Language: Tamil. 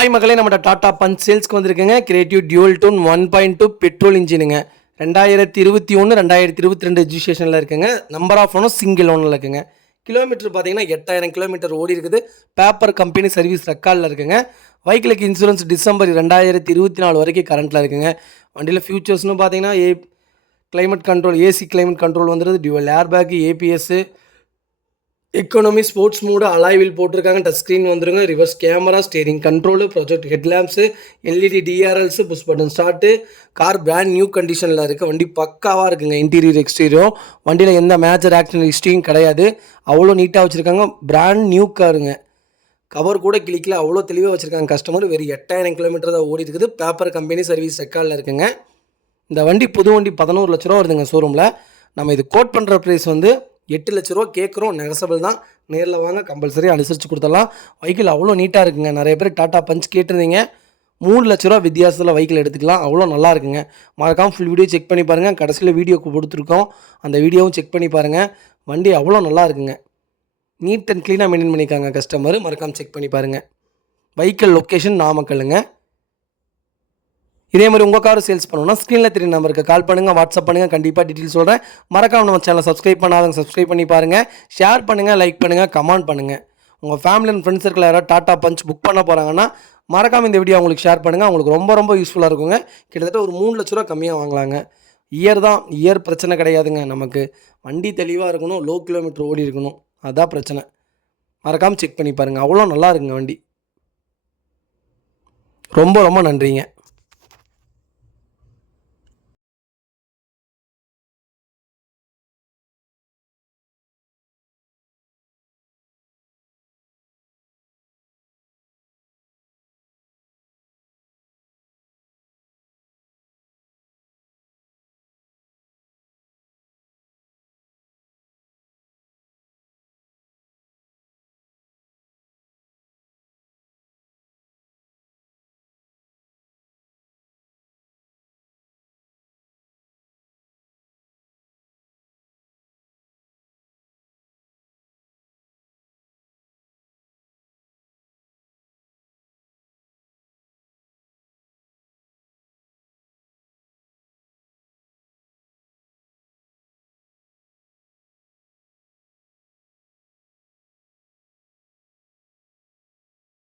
ஹாய் மக்களே, நம்ம டாடா பஞ்ச் சேல்ஸ்க்கு வந்திருக்குங்க. கிரியேட்டிவ் டியூல் டோன் 1.2 பெட்ரோல் இன்ஜினுங்க. 2021 2022 ரெஜிஸ்ட்ரேஷனில் இருக்குங்க. நம்பர் ஆஃப் ஓனர் சிங்கிள் ஓனில் இருக்குங்க. கிலோமீட்டர் பார்த்தீங்கன்னா 8000 கிலோமீட்டர் ஓடி இருக்குது. பேப்பர் கம்பெனி சர்வீஸ் ரெக்கார்டில் இருக்குங்க. வெஹிக்கிளுக்கு இன்சூரன்ஸ் டிசம்பர் 2024 வரைக்கும் கரண்ட்டில் இருக்குங்க. வண்டியில் ஃபியூச்சர்ஸ்னு பார்த்தீங்கன்னா climate control, AC climate control வந்துடுது, dual air bag, ABS, economy, sports mode, alloy wheel போட்டிருக்காங்க. டச் ஸ்க்ரீன் வந்துருங்க. Reverse camera, steering control, project headlamps, LED DRLs, push button start. Car brand new கண்டிஷனில் இருக்குது. வண்டி பக்காவாக இருக்குங்க. இன்டீரியர் எக்ஸ்டீரியரும் வண்டியில் எந்த மேஜர் ஆக்சிடென்ட் ஹிஸ்ட்ரியும் கிடையாது. அவ்வளோ நீட்டாக வச்சுருக்காங்க. Brand new காருங்க. கவர் கூட கிளிக்கில் அவ்வளோ தெளிவாக வச்சுருக்காங்க. கஸ்டமர் வெறும் 8000 கிலோமீட்டர் தான் ஓடி இருக்குது. பேப்பர் கம்பெனி சர்வீஸ் ரெக்கார்டில் இருக்குங்க. இந்த வண்டி புது வண்டி 11 லட்ச ரூபா வருதுங்க ஷோரூமில். நம்ம இது கோட் பண்ணுற ப்ரைஸ் வந்து 8 லட்ச ரூபா கேட்குறோம். நெகசபிள் தான். நேரில் வாங்க, கம்பல்சரி அனுசரித்து கொடுத்துடலாம். வெஹிக்கிள் அவ்வளோ நீட்டாக இருக்குங்க. நிறைய பேர் டாடா பஞ்ச் கேட்டிருந்தீங்க. 3 லட்ச ரூபா வித்தியாசத்தில் வெஹிக்கிள் எடுத்துக்கலாம். அவ்வளோ நல்லா இருக்குங்க. மறக்காமல் ஃபுல் வீடியோ செக் பண்ணி பாருங்கள். கடைசியில் வீடியோக்கு கொடுத்துருக்கோம், அந்த வீடியோவும் செக் பண்ணி பாருங்கள். வண்டி அவ்வளோ நல்லா இருக்குங்க. நீட் அண்ட் க்ளீனாக மெயின்டைன் பண்ணியிருக்காங்க கஸ்டமர். மறக்காமல் செக் பண்ணி பாருங்கள். வெஹிக்கிள் லொக்கேஷன் நாமக்கல்லுங்க. இதே மாதிரி உங்கள் கார் சேல்ஸ் பண்ணணும்னா ஸ்க்ரீனில் தெரியும் நம்பருக்கு கால் பண்ணுங்கள், வாட்ஸ்அப் பண்ணுங்கள். கண்டிப்பாக டீட்டெயில் சொல்கிறேன். மறக்காம நம்ம சேனலை சப்ஸ்கிரைப் பண்ணாதவங்க சப்ஸ்கிரைப் பண்ணி பாருங்கள். ஷேர் பண்ணுங்கள், லைக் பண்ணுங்கள், கமெண்ட் பண்ணுங்கள். உங்கள் ஃபேமிலி அண்ட் ஃப்ரெண்ட்ஸ் சர்க்கிள் யாராவது டாடா பஞ்ச் புக் பண்ண போகிறாங்கன்னா மறக்காமல் இந்த வீடியோ அவங்களுக்கு ஷேர் பண்ணுங்கள். அவங்களுக்கு ரொம்ப ரொம்ப யூஸ்ஃபுல்லாக இருக்குங்க. கிட்டத்தட்ட ஒரு 3 லட்ச ரூபா கம்மியாக வாங்கலாங்க. இயர் பிரச்சனை கிடையாதுங்க. நமக்கு வண்டி தெளிவாக இருக்கணும், லோ கிலோமீட்டர் ஓடி இருக்கணும், அதுதான் பிரச்சனை. மறக்காமல் செக் பண்ணி பாருங்கள். அவ்வளோ நல்லா இருக்குங்க வண்டி. ரொம்ப ரொம்ப நன்றிங்க.